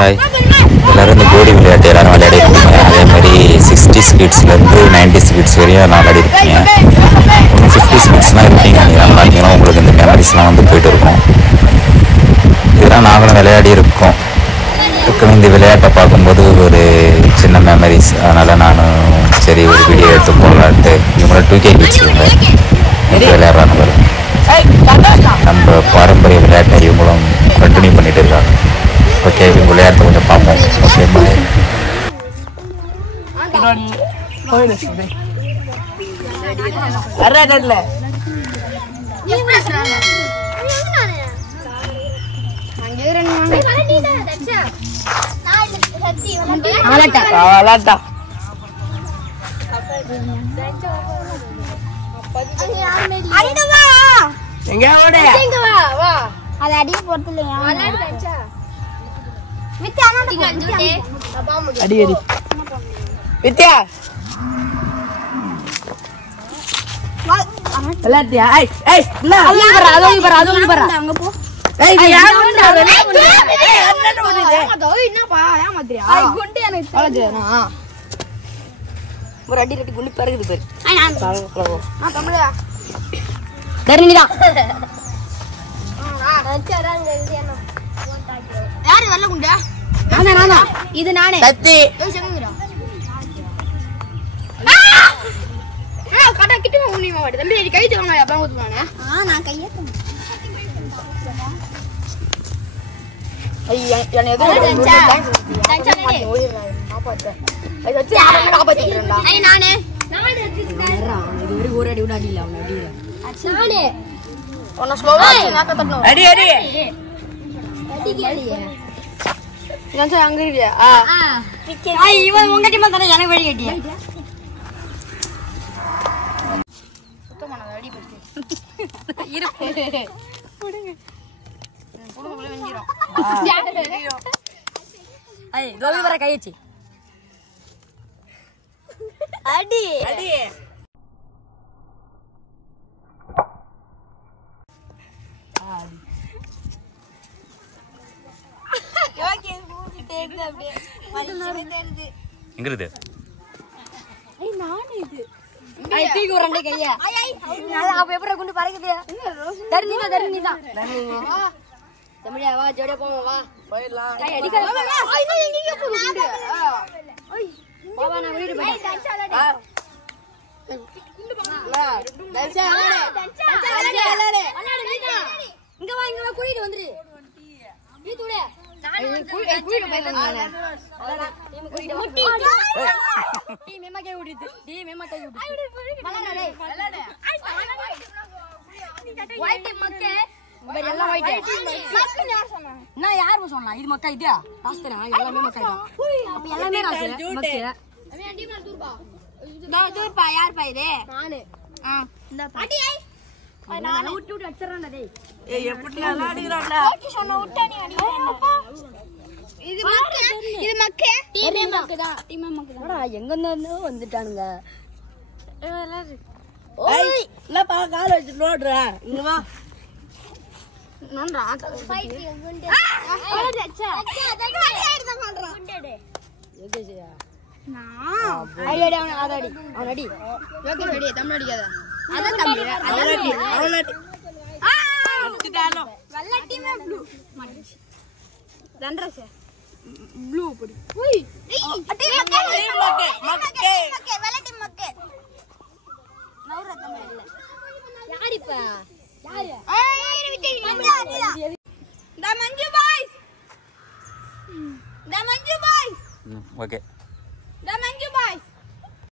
Hi, எல்லோரும் இந்த கோடி விளையாட்டு எல்லோரும் விளையாடிருக்கீங்க. அதேமாதிரி 60s கிட்ஸ்லேருந்து 90s கிட்ஸ் வரையும் நான் விளையாடிருக்கீங்க. இன்னும் 50s கிட்ஸ்லாம் இருப்பீங்க. நீங்கள் விளையாண்டிங்கன்னா உங்களுக்கு இந்த மெமரிஸ்லாம் வந்து போய்ட்டு இருக்கும். இதெல்லாம் நாங்களும் விளையாடி இருக்கோம். இந்த விளையாட்டை பார்க்கும்போது ஒரு சின்ன மெமரிஸ். அதனால் நான் சரி ஒரு வீடியோ எடுத்து போடலான்ட்டு இவங்கள 2K கிட்ஸ் இவங்க விளையாடுறாங்க பாரு. நம்ம பாரம்பரிய விளையாட்டை இவங்களும் கண்டினியூ பண்ணிட்டு இருக்காங்க. ஓகே, இவங்க விளையாட்டு கொஞ்சம் பார்ப்போம். ஓகே, பாய். வித்யா விளையாட்டியா? ஒரு அடி ரெட்டி குண்டி பறகுது பேரு. யாரு வரல குண்டா? இது நானே. கட்டா கிட்ட முடியுமா? தம்பி கை தவங்க அப்பலாம் ஊத்துவானே. நான் கையை கையச்சு அடி அடி எங்கிருது? தூக்கி விடுறேன் கையா. அப்ப எப்படி கொண்டு பறக்குது? தருணிதான் தமிழா வா, ஜோடியா போவோம் வா. போயிடலாம். நான் வீடு இங்க வா, கூட்டிட்டு வந்துரு. யாரு சொன்னா இது மக்கா? இதா எல்லாமே மக்கா. எல்லாமே யாருப்பா இது? நானு விட்டு அடிச்சிடறேன். எங்க வந்துட்டானுங்க. கால வச்சு நோடுறேன். இங்க வா. ஓகே.